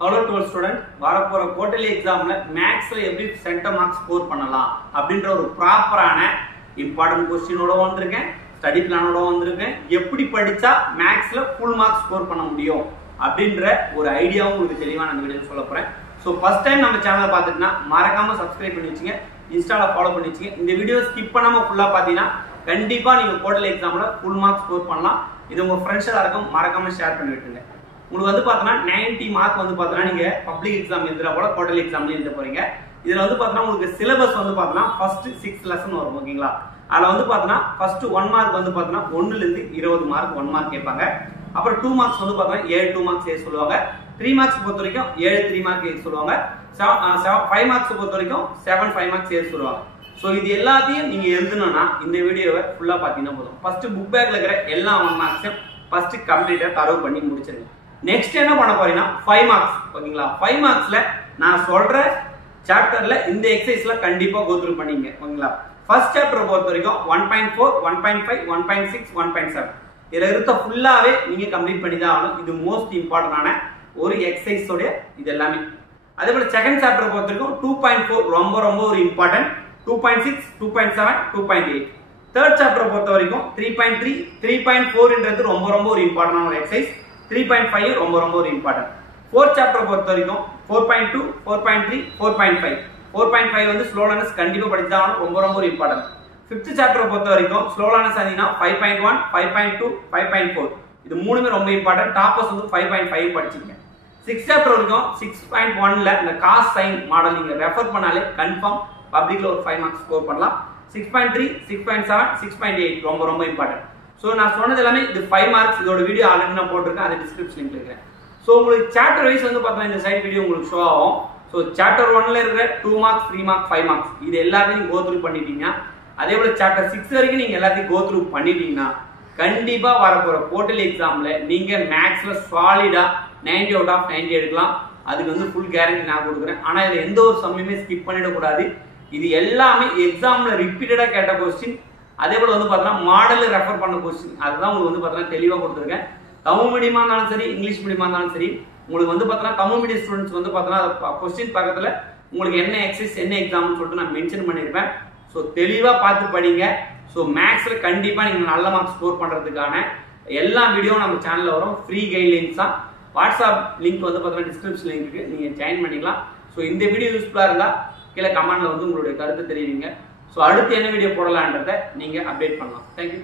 Hello to all students. வரப்போற quarterly examல மேக்ஸ்ல எப்படி சென்டர் மார்க் ஸ்கோர் பண்ணலாம் அப்படிங்கற ஒரு ப்ராப்பரான இம்பார்ட்டன்ட் क्वेश्चन ஓட வந்திருக்கேன். ஸ்டடி பிளான் ஓட வந்திருக்கேன். எப்படி படிச்சா மேக்ஸ்ல ஃபுல் மார்க் ஸ்கோர் பண்ண முடியும் அப்படிங்கற ஒரு ஐடியாவும் உங்களுக்கு தெளிவா நான் வீடியோல சொல்ல போறேன். சோ ஃபர்ஸ்ட் டைம் நம்ம சேனலை பார்த்துட்டா மறக்காம Subscribe பண்ணி வச்சுங்க. இன்ஸ்டால ஃபாலோ பண்ணி வச்சுங்க. இந்த வீடியோ ஸ்கிப் பண்ணாம ஃபுல்லா பாத்தீங்கன்னா கண்டிப்பா நீங்க quarterly examல ஃபுல் மார்க் ஸ்கோர் பண்ணலாம். இது உங்க ஃப்ரெண்ட்ஸ் எல்லாருக்கும் மறக்காம ஷேர் பண்ணி விட்டுருங்க. உங்களுக்கு வந்து பார்த்தோன்னா 90 மார்க் வந்து பார்த்தோன்னா நீங்கள் பப்ளிக் எக்ஸாம் எழுதுறா கூட குவார்டர்லி எக்ஸாம்லேயும் எழுத போறீங்க. இதில் வந்து பார்த்தோன்னா உங்களுக்கு சிலபஸ் வந்து பார்த்தோன்னா ஃபர்ஸ்ட் 6 லெசன் வரும் ஓகேங்களா. அதில் வந்து பார்த்தோன்னா ஃபர்ஸ்ட் 1 மார்க் வந்து பார்த்தோன்னா 1லேருந்து 20 மார்க் 1 மார்க் கேட்பாங்க. அப்புறம் 2 மார்க்ஸ் வந்து பார்த்தோன்னா 7 2 மார்க்ஸ் எழுத சொல்லுவாங்க. 3 மார்க்ஸ் பொறுத்த வரைக்கும் 7 3 மார்க் எழுத சொல்லுவாங்க. 5 மார்க்ஸ் பொறுத்த வரைக்கும் 7 5 மார்க்ஸ் எழுத சொல்லுவாங்க. ஸோ இது எல்லாத்தையும் நீங்கள் எழுதணும்னா இந்த வீடியோவை ஃபுல்லாக பார்த்தீங்கன்னா போதும். ஃபர்ஸ்ட் புக் பேக்கில் இருக்கிற எல்லா 1 மார்க்ஸையும் ஃபர்ஸ்ட் கம்ப்ளீட்டாக தரவு பண்ணி முடிச்சிருங்க. நெக்ஸ்ட் என்ன பண்ண போறீங்கன்னா 5 மார்க்ஸ் ஓகேங்களா. 5 மார்க்ஸ்ல நான் சொல்ற சாப்டர்ல இந்த எக்ஸசைஸ்ல கண்டிப்பா கோ த்ரூ பண்ணீங்க ஓகேங்களா. ஃபர்ஸ்ட் சாப்டர் பொறுத்த வரைக்கும் 1.4 1.5 1.6 1.7 இதுல இருக்க ஃபுல்லாவே நீங்க கம்ப்ளீட் பண்ணி தான் ஆகணும். இது மோஸ்ட் இம்பார்ட்டன்டான ஒரு எக்ஸசைஸ் ஓட இது எல்லாமே. அதே போல செகண்ட் சாப்டர் பொறுத்த வரைக்கும் 2.4 ரொம்ப ரொம்ப ஒரு இம்பார்ட்டன்ட். 2.6 2.7 2.8 தேர்ட் சாப்டர் பொறுத்த வரைக்கும் 3.3 3.4ன்றது ரொம்ப ரொம்ப ஒரு இம்பார்ட்டன்டான ஒரு எக்ஸசைஸ். 3.5 ரொம்ப ரொம்ப ஒரு இம்பார்ட்டன்ட். ஃபோர்த் சாப்டர் பொறுத்த வரைக்கும் 4.2 4.3 4.5 4.5 வந்து ஸ்லோலனஸ் கண்டிப்பா படிச்சாலும் ரொம்ப ரொம்ப ஒரு இம்பார்ட்டன்ட். ஃபிஃப்த் சாப்டர் பொறுத்த வரைக்கும் ஸ்லோலனஸ் ஆனீங்கன்னா 5.1 5.2 5.4 இது மூணுமே ரொம்ப இம்பார்ட்டன்ட். டாப்பர்ஸ் வந்து 5.5 படிச்சிங்க. சிக்ஸ்த் சாப்டர் வரைக்கும் 6.1ல இந்த காஸ் சைன் மாடல் நீங்க ரெஃபர் பண்ணாலே கன்ஃபார்ம் பப்ளிக்ல ஒரு 5 மார்க்ஸ் ஸ்கோர் பண்ணலாம். 6.3 6.7 6.8 ரொம்ப ரொம்ப இம்பார்ட்டன்ட். ஸோ நான் சொன்னது எல்லாமே இது 5 மார்க்ஸ். இதோட வீடியோ ஆல்ரெடி நான் போட்டிருக்கேன், அது டிஸ்கிரிப்ஷன் லிங்க் இருக்கிறேன். ஸோ உங்களுக்கு சாப்டர் வைஸ் வந்து பார்த்தீங்கன்னா இந்த சைட் வீடியோ உங்களுக்கு ஷோ ஆகும். ஸோ சாப்டர் 1ல இருக்கிற 2 மார்க்ஸ் 3 மார்க் 5 மார்க்ஸ் இது எல்லாத்தையும் நீங்க கோ த்ரூ பண்ணிட்டீங்கன்னா, அதே போல சாப்டர் 6 வரைக்கும் நீங்க எல்லாத்தையும் கோ த்ரூ பண்ணிட்டீங்கன்னா கண்டிப்பா வரப்போற குவார்டர்லி எக்ஸாம்ல நீங்க மேக்ஸ்ல சாலிடா 90 அவுட் ஆஃப் 90 எடுக்கலாம். அதுக்கு வந்து ஃபுல் கேரண்டி நான் கொடுக்குறேன். ஆனா இதுல எந்த ஒரு சம்மையுமே ஸ்கிப் பண்ணிடக்கூடாது. இது எல்லாமே எக்ஸாம்ல ரிப்பீட்டடா கேட்ட கொஸ்டின். அதே போல வந்து பார்த்தோன்னா மாடல் ரெஃபர் பண்ண கொஸ்டின் அதுதான் உங்களுக்கு வந்து பார்த்தோன்னா தெளிவாக கொடுத்துருக்கேன். தமிழ் மீடியமா இருந்தாலும் சரி இங்கிலீஷ் மீடியமா இருந்தாலும் சரி உங்களுக்கு வந்து பார்த்தோன்னா தமிழ் மீடியம் ஸ்டூடெண்ட்ஸ் வந்து பார்த்தோன்னா கொஸ்டின் பக்கத்தில் உங்களுக்கு என்ன எக்ஸசைஸ் என்ன எக்ஸாம்னு சொல்லிட்டு நான் மென்ஷன் பண்ணியிருப்பேன். ஸோ தெளிவாக பார்த்து படிங்க. ஸோ மேக்ஸில் கண்டிப்பாக நீங்கள் நல்ல மார்க் ஸ்கோர் பண்ணுறதுக்கான எல்லா வீடியோவும் நம்ம சேனலில் வரும். ஃப்ரீ கைட்லைன்ஸ் தான். வாட்ஸ்அப் லிங்க் வந்து பார்த்தோன்னா டிஸ்கிரிப்ஷன் லிங்க்கு நீங்கள் ஜாயின் பண்ணிக்கலாம். ஸோ இந்த வீடியோ யூஸ்ஃபுல்லாக இருந்தால் கீழே கமெண்ட்ல வந்து உங்களுடைய கருத்து தெரிவிங்க. ஸோ அடுத்து என்ன வீடியோ போடலான்றதை நீங்க அப்டேட் பண்ணலாம். தேங்க்யூ.